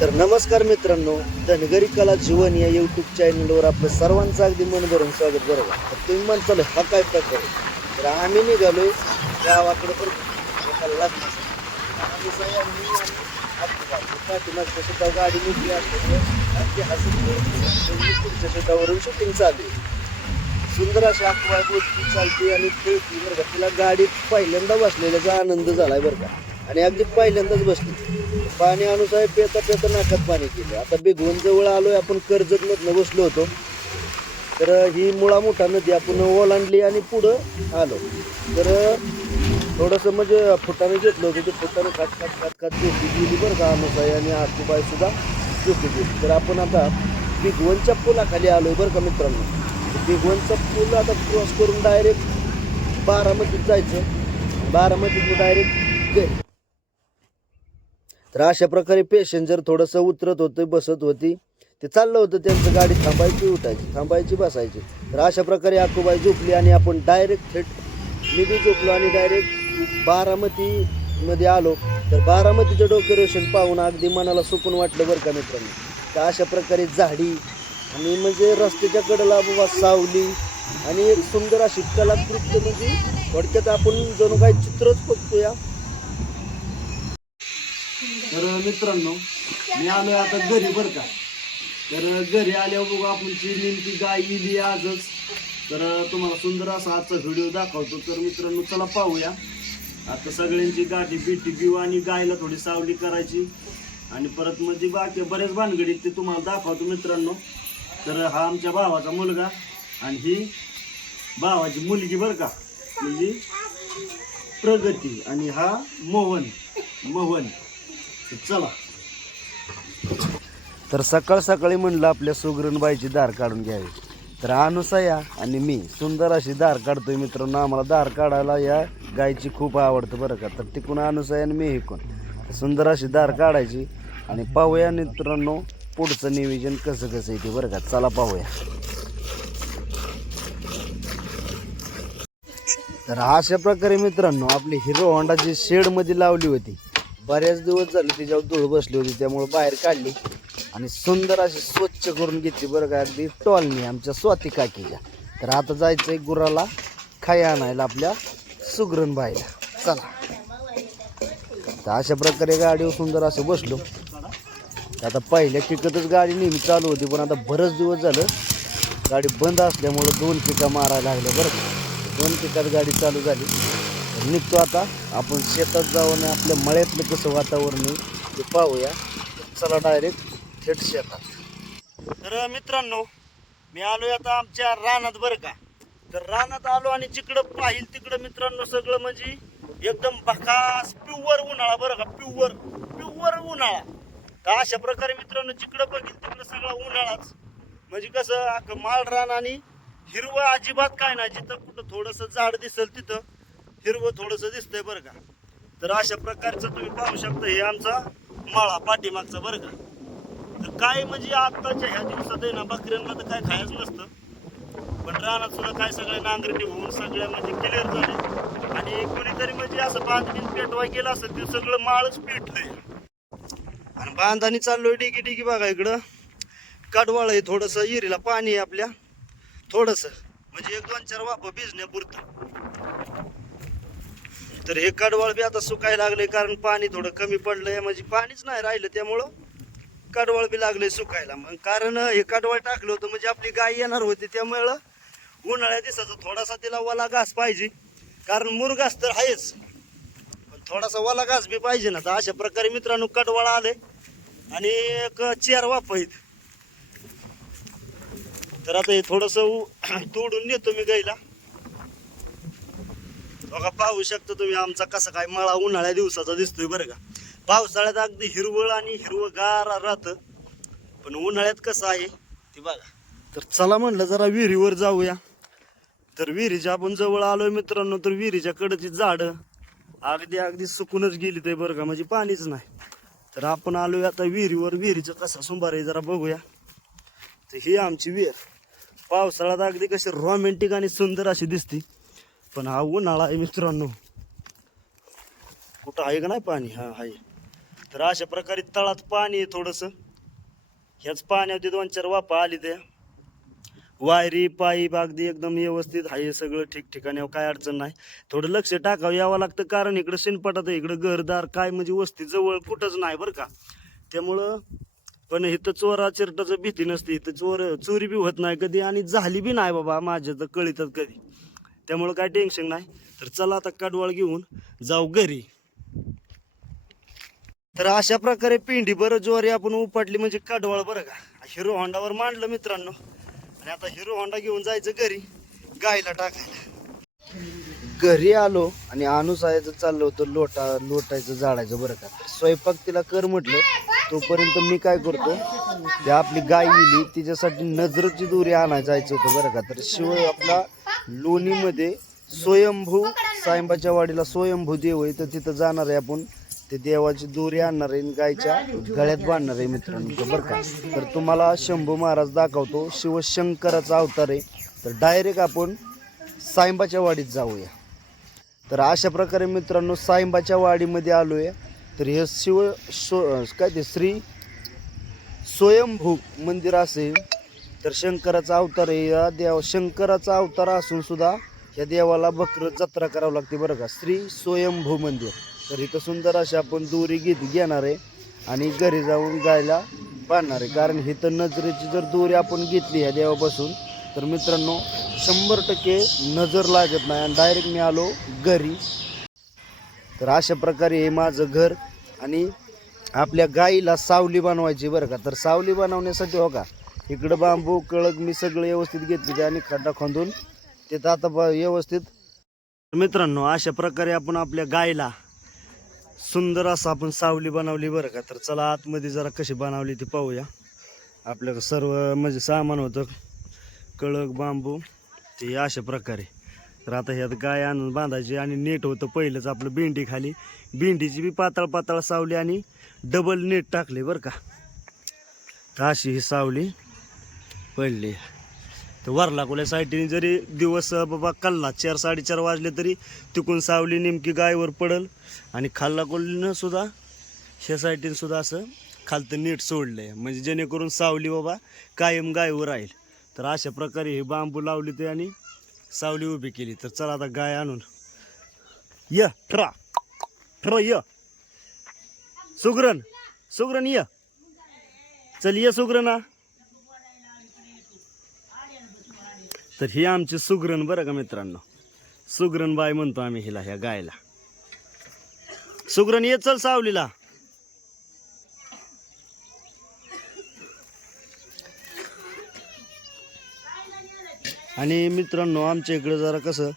तर नमस्कार मित्रांनो धनगरी कला जीवन या यूट्यूब चॅनलवर आपलं सर्वांचं अगदी मन भरून स्वागत बरोबर. तर तुम्ही म्हणताल हा काय प्रकार आहे? तर आम्ही निघालो गावाकडे पण गाडी, पाठीमागच्या सुद्धा गाडी निघली असल्यामुळे अगदी हसून पुढच्या शेतावरून शूटिंग चालू सुंदर अशी अकवा गोष्टी चालते आणि खेळती बरं का तिला गाडीत पहिल्यांदा बसलेल्याचा आनंद झालाय बरं का. आणि अगदी पहिल्यांदाच बसली. पाणी आणू साहेब पेता पेता नाकात पाणी केलं आता बेगवण जवळ आलोय आपण कर्जत मधनं बसलो होतो. तर ही मुळा मोठा नदी आपण ओलांडली आणि पुढं आलो. तर थोडंसं म्हणजे फुटाने घेतलं होतं ते फुटाने खात खात खात खात झोपी गेली बरं का अनुसाई आणि आजूबाई सुद्धा झोपी गेली. तर आपण आता बिगवनच्या पुलाखाली आलोय बरं का मित्रांनो. बिगवनचा पूल आता क्रॉस करून डायरेक्ट बारामतीत जायचं. बारामतीतनं डायरेक्ट घरी तर अशा प्रकारे पेसेंजर थोडंसं उतरत होतं बसत होती. ते चाललं होतं त्यांचं गाडी थांबायची उठायची थांबायची बसायची. तर अशा प्रकारे आकुबाई झोपली आणि आपण डायरेक्ट थेट मी बी झोपलो आणि डायरेक्ट बारामतीमध्ये आलो. तर बारामतीचं डेकोरेशन पाहून अगदी मनाला सुकून वाटलं बरं का मित्रांनो. तर अशा प्रकारे झाडी आणि म्हणजे रस्त्याच्या कडेला बाबा सावली आणि एक सुंदर अशी कलाकृत्य म्हणजे थोडक्यात आपण जणू काही चित्रच बघतोया. तर मित्रांनो मी आलोय आता घरी बरं का. तर घरी आल्यावर बघू आपणची नेमकी गाय इली आजच. तर तुम्हाला सुंदर असा आजचा व्हिडिओ दाखवतो. तर मित्रांनो चला पाहूया. आता सगळ्यांची गाठी बिटी बिऊ आणि गायला थोडी सावली करायची. आणि परत म्हणजे बाकी बरेच भानगडीत ते तुम्हाला दाखवतो मित्रांनो. तर हा आमच्या भावाचा मुलगा आणि ही भावाची मुलगी बरं का. म्हणजे प्रगती आणि हा मोहन. मोहन. चला. तर सकाळ सकाळी म्हणलं आपल्या सुगरणबाईची दार काढून घ्यावी. तर अनुसया आणि मी सुंदर अशी दार काढतोय मित्रांनो. आम्हाला दार काढायला या गायची खूप आवडतं बरं का. तर तिकून अनुसया आणि मी हिकून. सुंदर अशी दार काढायची आणि पाहूया मित्रांनो पुढचं नियोजन कसं कसं आहे ते बरं का. चला पाहूया. तर अशा प्रकारे मित्रांनो आपली हिरो होंडा जी शेडमध्ये लावली होती. बऱ्याच दिवस झाले तिच्यावर धूळ बसली होती त्यामुळे बाहेर काढली आणि सुंदर अशी स्वच्छ करून घेतली बरं का. अगदी टॉलनी आमच्या स्वाती काकीच्या तर आता जायचं आहे गुराला खाय आणायला आपल्या सुगरण बाईला. चला. तर अशा प्रकारे गाडीवर सुंदर असं बसलो. आता पहिल्या किकतच गाडी नेहमी चालू होती पण आता बरंच दिवस झालं गाडी बंद असल्यामुळं दोन पिका मारायला लागल्या बरं का. दोन पिकात गाडी चालू झाली. निघतो आता. आपण शेतात जाऊन आपल्या मळ्यातलं कसं वातावरण ते पाहूया. चला डायरेक्ट थेट शेतात. तर मित्रांनो मी आलोय आता आमच्या रानात बरं का. तर रानात आलो आणि जिकडं पाहिल तिकडं मित्रांनो सगळं म्हणजे एकदम बकास प्युअर उन्हाळा बरं का. प्युअर प्युअर उन्हाळा. तर अशा प्रकारे मित्रांनो जिकडं बघील तिकडं सगळा उन्हाळाच. म्हणजे कसं माळ रान आणि हिरवं अजिबात काय नाही. जिथं कुठं थोडंसं झाड दिसेल तिथं. हिरवं थोडंसं दिसतंय बरं का? तर अशा प्रकारचं तुम्ही पाहू शकता हे आमचा माळा पाठीमागचा बरं का? तर काय म्हणजे आत्ताच्या ह्या दिवसात आहे ना बकऱ्यांना तर काय खायच नसतं. पण रानात सुद्धा काय सगळे नांगरणी होऊन सगळ्या म्हणजे क्लिअर झाले. आणि कुणीतरी म्हणजे असं बांधणी पेटवाय गेलं असं ते सगळं माळच पेटलंय. आणि बांधानी चाललोय डिगी डिगी बघा इकडं. कडवाळ आहे थोडंसं इरीला पाणी आहे आपल्या. थोडंसं. म्हणजे एक दोन चार वाफ भिजण्यापुरतं. तर हे कडवळ बी आता सुकायला लागले कारण पाणी थोडं कमी पडलंय. म्हणजे पाणीच नाही राहिलं त्यामुळं कडवळ बी लागले सुकायला. मग कारण हे कडवळ टाकलं होतं म्हणजे आपली गाय येणार होती. त्यामुळं उन्हाळ्या दिवसाचा थोडासा तिला वला घास पाहिजे. कारण मुरघास तर आहेच. पण थोडासा वला घास बी पाहिजे ना. तर अशा प्रकारे मित्रांनो कडवळ आले आणि एक चेअर वाफ आहेत तर आता हे थोडस तोडून नेतो मी गाईला बघा पाहू शकता तुम्ही आमचा कसा काय मळा उन्हाळ्या दिवसाचा दिसतोय बरं का. पावसाळ्यात अगदी हिरवळ आणि हिरवगार राहतं पण उन्हाळ्यात कसं आहे ते बघा. तर चला म्हणलं जरा विहिरीवर जाऊया. तर विहिरीच्या आपण जवळ आलोय मित्रांनो तर विहिरीच्या कडची झाडं अगदी अगदी सुकूनच गेली ते बरं का म्हणजे पाणीच नाही. तर आपण आलोय आता विहिरीवर विहिरीचं कसा सुंबार आहे जरा बघूया. तर ही आमची विहीर. पावसाळ्यात अगदी कशी रोमॅन्टिक आणि सुंदर अशी दिसते. पण हा उन्हाळा आहे मित्रांनो. कुठं आहे का नाही पाणी? हा आहे. तर अशा प्रकारे तळात पाणी आहे थोडंसं. ह्याच पाण्यावरती दोन चार वापा आली त्या. वायरी पाईप अगदी एकदम व्यवस्थित आहे सगळं ठिकठिकाणी. काय अडचण नाही. थोडं लक्ष टाकावं यावं लागतं कारण इकडं शिनपटात आहे इकडं घरदार काय म्हणजे वस्ती जवळ कुठंच नाही बरं का. त्यामुळं पण इथं चोरा चिरटाचं भीती नसते. इथं चोर चोरी बी होत नाही कधी आणि झाली बी नाही बाबा. माझ्या तर कळीतात कधी. त्यामुळं काय टेन्शन नाही. तर चला आता कडवाळ घेऊन जाऊ घरी. तर अशा प्रकारे पिंडी बरं ज्वारी आपण उपाटली म्हणजे कडवाळ बरं का? हिरो होंडावर मांडलं मित्रांनो. आणि आता हिरो होंडा घेऊन जायचं घरी गायला टाकायला. घरी आलो आणि अनुसायचं चाललो होतं लोटा लोटायचं जाडायचं बरं का. स्वयंपाक तिला कर म्हटलं तोपर्यंत मी काय करतो ते आपली गाय गेली तिच्यासाठी नजरची दोरी आणायला जायचं होतं बरं का. तर शिवाय आपला लोणीमध्ये स्वयंभू सायंबाच्या वाडीला स्वयंभू देव आहे तर तिथं जाणार आहे आपण. ते देवाची दोरी आणणार आहे आणि गायच्या गळ्यात बांधणार आहे मित्रांनो बरं का. तर तुम्हाला शंभू महाराज दाखवतो शिवशंकराचा अवतार आहे. तर डायरेक्ट आपण सायंबाच्या वाडीत जाऊया. तर अशा प्रकारे मित्रांनो साईंबाच्या वाडीमध्ये आलो आहे तर हे शिव शो काय ते श्री स्वयंभू मंदिर असेल. तर शंकराचा अवतार आहे. या देव शंकराचा अवतार असून सुद्धा या देवाला बकर जत्रा करावं लागते बरं का? श्री स्वयंभू मंदिर. तर इथं सुंदर अशी आपण दोरी घेत घेणार आहे आणि घरी जाऊन गायला बांधणार आहे. कारण इथं नजरेची जर दोरी आपण घेतली ह्या देवापासून तर मित्रांनो शंभर टक्के नजर लागत नाही आणि डायरेक्ट मी आलो घरी. तर अशा प्रकारे हे माझं घर आणि आपल्या गाईला सावली बनवायची बरं का. तर सावली बनवण्यासाठी हो का इकडं बांबू कळक मी सगळं व्यवस्थित घेतली आणि खड्डा खोदून तिथं आता ब- व्यवस्थित. मित्रांनो अशा प्रकारे आपण आपल्या गायला सुंदर असं आपण सावली बनवली बरं का. तर चला आतमध्ये जरा कशी बनवली ती पाहूया. आपल्याकडं सर्व म्हणजे सामान होतं. कळक बांबू. ते अशा प्रकारे. तर आता ह्यात गाय आणून बांधायची आणि नेट होतं पहिलंच आपलं भेंडी खाली. भेंडीची बी पातळ पातळ सावली आणि डबल नेट टाकले बरं का. तर अशी ही सावली पडली. तर वरलाकुल्या साईडने जरी दिवस बाबा कल्ला चार साडेचार वाजले तरी तिकून सावली नेमकी गायवर पडल. आणि खाल्ला सुद्धा ह्या साईडने सुद्धा असं खालतं नीट सोडलं आहे म्हणजे जेणेकरून सावली बाबा कायम गायवर राहील. तर अशा प्रकारे हे बांबू लावली ते आणि सावली उभी केली. तर चला आता गाय आणून. य ठरा ठर य. सुगरण सुगरण य. चल ये सुगरणा. तर ही आमची सुगरण बरं का मित्रांनो? सुगरण बाय म्हणतो आम्ही हिला ह्या गायला. सुगरण ये चल सावलीला. आणि मित्रांनो आमच्या इकडं जरा कसं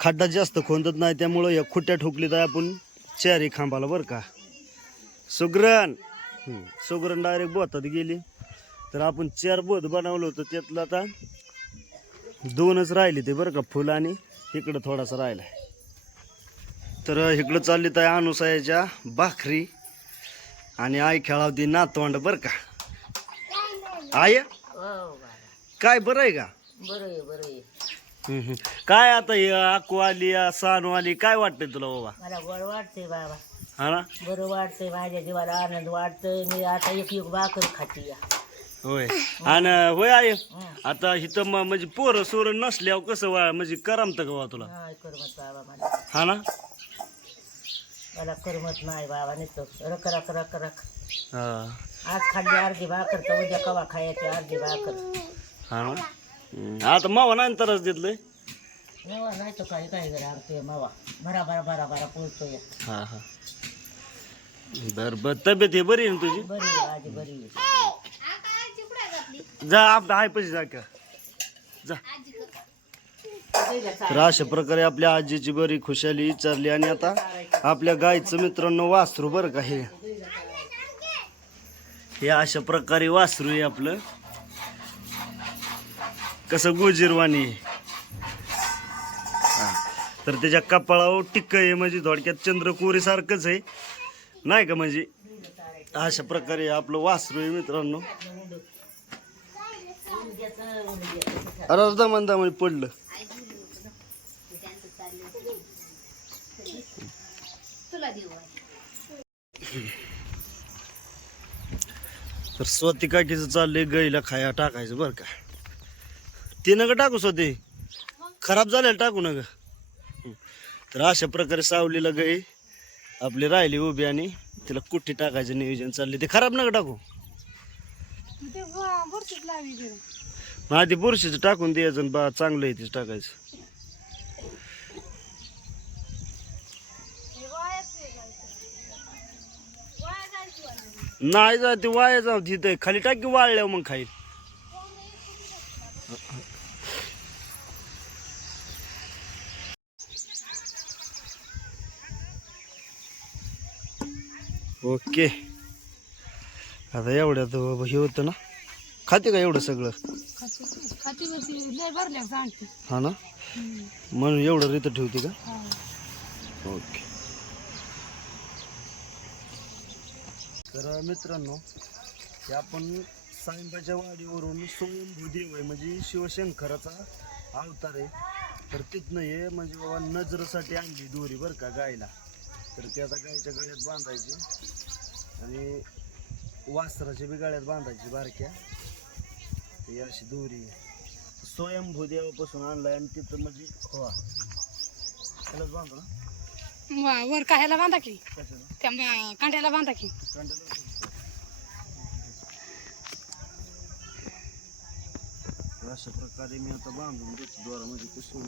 खड्डा जास्त खोंदत नाही त्यामुळं या खुट्ट्या ठोकलीत आहे आपण चारी खांबाला बरं का. सुगरण! सुगरण डायरेक्ट बोतात गेली. तर आपण चार बोध बनवलं होतं त्यातलं आता दोनच राहिले ते बरं का फुल आणि इकडं थोडासा राहिला तर इकडं चालली तर अनुसायाच्या भाकरी आणि आई खेळावती नातवंड बरं का. आय काय बरं आहे का? बरं आहे बरं आहे हम्म, हम्म. काय आता हे आकू आली या सानू आली काय वाटतंय तुला बाबा? मला गोड वाटतंय बाबा. हा ना? बरं वाटतंय माझ्या जीवाला आनंद वाटतोय. मी आता एक एक भाकर खाती होय. आणि होय आहे आता इथं म- म्हणजे पोरं सोरं नसल्यावर कसं वा म्हणजे करमत का बा तुला? नाही करमत बाबा मला. हा ना? मला करमत नाही बाबा नुसतं रक रक रक रक हा. आज खाल्ली अर्धी भाकर तर उद्या कवा खायची अर्धी भाकर? हा ना. आता मावा नाही तरच देतलंय नाही काही मावा. भरा भरा भरा भरा पोचतोय हा हा. बर बर. तब्येत हे बरी आहे ना तुझी? बरी आहे माझी बरी आहे. जा आपल्या हाय पैसे जा का जा. तर अशा प्रकारे आपल्या आजीची बरी खुशाली विचारली आणि आता आपल्या गायचं मित्रांनो वासरू बरं का हे? हे अशा प्रकारे वासरू आहे आपलं. कसं गोजीरवाणी. तर त्याच्या कपाळावर टिक्क आहे म्हणजे थोडक्यात चंद्रकोरी सारखंच आहे. नाही का म्हणजे अशा प्रकारे आपलं वासरू आहे मित्रांनो. अरे दमन दमन पडलं तर स्वती काकीचं चाललंय गाईला खाया टाकायचं बरं का. ते नका टाकू स्वती खराब झालेलं टाकू नका तर अशा प्रकारे सावलीला गाई आपली राहिली उभी आणि तिला कुठे टाकायचं नियोजन चालले ते खराब नका टाकू. मग आधी बुरशीचं टाकून द्यायचं बा चांगलं आहे तेच टाकायचं. नाही जा ते वाया जाऊ तिथं. खाली टाकी वाळल्यावर मग खाईल. ओके. आता एवढ्यात हे होतं ना? खाते का एवढं सगळं? हा ना? म्हणून एवढं रित ठेवते का? ओके. तर मित्रांनो हे आपण साईंबाच्या वाडीवरून स्वयंभू देव आहे म्हणजे शिवशंकराचा अवतार आहे. तर तिथनं हे म्हणजे बाबा नजरेसाठी आणली दोरी बरं का गायला. तर ती आता गायच्या गळ्यात बांधायची. आणि वासराच्या बी गळ्यात बांधायची बारक्या. ही अशी दोरी. स्वयंभू देवापासून आणलाय आणि तिथं म्हणजे हो त्यालाच बांधतो ना? वा वर काह्याला बांधा की? कशाला? त्या म- कांड्याला बांधा की? तर अशा प्रकारे मी आता बांधून देतो द्वारामध्ये कुसून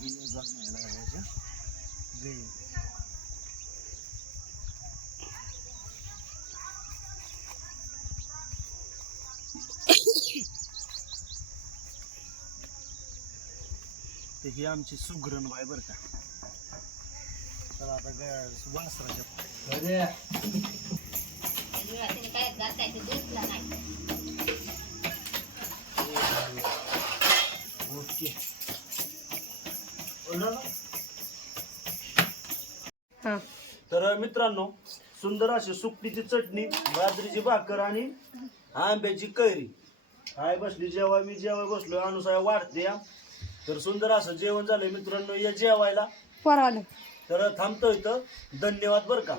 नाही लागायच्या गाई तर ही आमची सुगरण बाय बरं का. चला आता गा- वासराच्या अरे. ओके. हा. तर मित्रांनो सुंदर अशी सुकटीची चटणी बाजरीची भाकर आणि आंब्याची कैरी. हाय बसली जेवाय मी जेवाय बसलो अनुसाय वाढते. तर सुंदर असं जेवण झालंय मित्रांनो या जेवायला. पोरावालं तर थांबतो इथं. धन्यवाद बरं का?